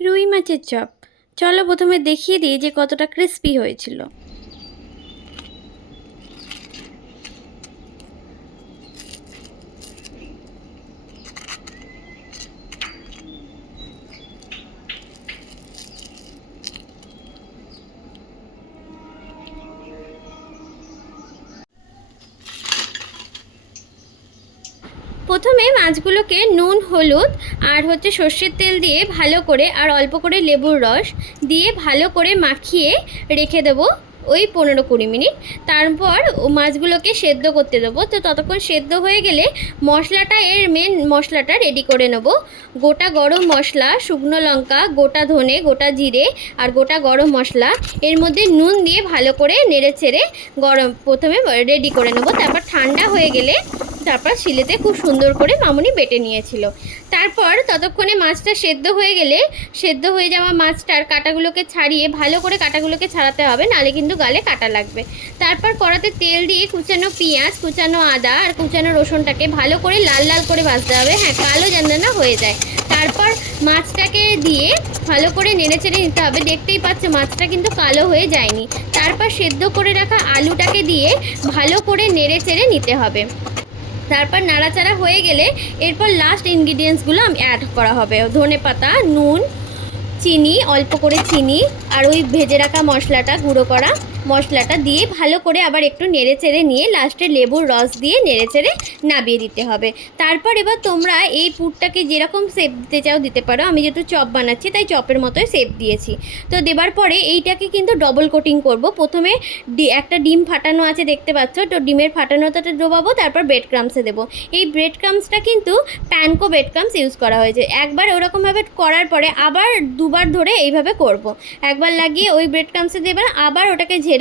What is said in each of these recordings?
রুই মাছের চপ। চলো প্রথমে দেখিয়ে দিই যে কতটা ক্রিস্পি হয়েছিল। প্রথমে মাছগুলোকে নুন, হলুদ আর সর্ষের তেল দিয়ে ভালো করে, আর অল্প করে লেবুর রস দিয়ে ভালো করে মাখিয়ে রেখে দেবো ওই 15-20 মিনিট। তারপর মাছগুলোকে সেদ্ধ করতে দেবো। তো ততক্ষণ সেদ্ধ হয়ে গেলে মশলাটা, এর মেন মশলাটা রেডি করে নেব। গোটা গরম মশলা, শুকনো লঙ্কা, গোটা ধনে, গোটা জিরে আর গোটা গরম মশলা, এর মধ্যে নুন দিয়ে ভালো করে নেড়ে ছেড়ে প্রথমে রেডি করে নেব। তারপর ঠান্ডা হয়ে গেলে তারপর শিলেতে খুব সুন্দর করে মামুনি বেটে নিয়েছিল। তারপর ততক্ষণে মাছটা সেদ্ধ হয়ে গেলে, সেদ্ধ হয়ে যাওয়া মাছটার কাঁটাগুলোকে ছাড়িয়ে ভালো করে কাঁটাগুলোকে ছাড়াতে হবে, নাহলে কিন্তু গালে কাঁটা লাগবে। তারপর কড়াতে তেল দিয়ে কুচানো পেঁয়াজ, কুচানো আদা আর কুচানো রসুনটাকে ভালো করে লাল লাল করে ভাজতে হবে, হ্যাঁ, কালো যেন না হয়ে যায়। তারপর মাছটাকে দিয়ে ভালো করে নেড়ে চেড়ে নিতে হবে। দেখতেই পাচ্ছ মাছটা কিন্তু কালো হয়ে যায়নি। তারপর সেদ্ধ করে রাখা আলুটাকে দিয়ে ভালো করে নেড়ে চেড়ে নিতে হবে। তারপর নাড়াচাড়া হয়ে গেলে এরপর লাস্ট ইনগ্রিডিয়েন্টসগুলো অ্যাড করা হবে। ধনেপাতা, নুন, চিনি, অল্প করে চিনি আর ওই ভেজে রাখা মশলাটা, গুঁড়ো করা মশলাটা দিয়ে ভালো করে আবার একটু নেড়ে চেড়ে নিয়ে লাস্টে লেবুর রস দিয়ে নেড়ে চেড়ে নামিয়ে দিতে হবে। তারপর এবার তোমরা এই পুরটাকে যেরকম শেপ দিতে চাও দিতে পারো। আমি যেহেতু চপ বানাচ্ছি তাই চপের মতোই শেপ দিয়েছি। তো দেবার পরে এইটাকে কিন্তু ডবল কোটিং করব। প্রথমে একটা ডিম ফাটানো আছে দেখতে পাচ্ছ, তো ডিমের ফাটানোটা ডোবাবো, তারপর ব্রেড ক্রামসে দেবো। এই ব্রেড ক্রামসটা কিন্তু প্যানকো ব্রেড ক্রামস ইউজ করা হয়েছে। একবার ওরকমভাবে করার পরে আবার দুবার ধরে এইভাবে করব। একবার লাগিয়ে ওই ব্রেড ক্রামসে দেবেন, আবার ওটাকে ঝেড়ে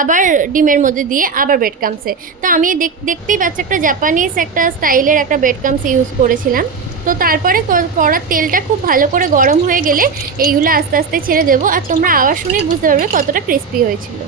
আবার ডিমের মধ্যে দিয়ে আবার ব্রেড ক্রামসে। তো আমি দেখতেই পাচ্ছি একটা জাপানিজ একটা স্টাইলের একটা ব্রেড ক্রামস ইউজ করেছিলাম। তো তারপরে কড়ার তেলটা খুব ভালো করে গরম হয়ে গেলে এইগুলো আস্তে আস্তে ছেড়ে দেবো, আর তোমরা আওয়াজ শুনেই বুঝতে পারবে কতটা ক্রিস্পি হয়েছিল।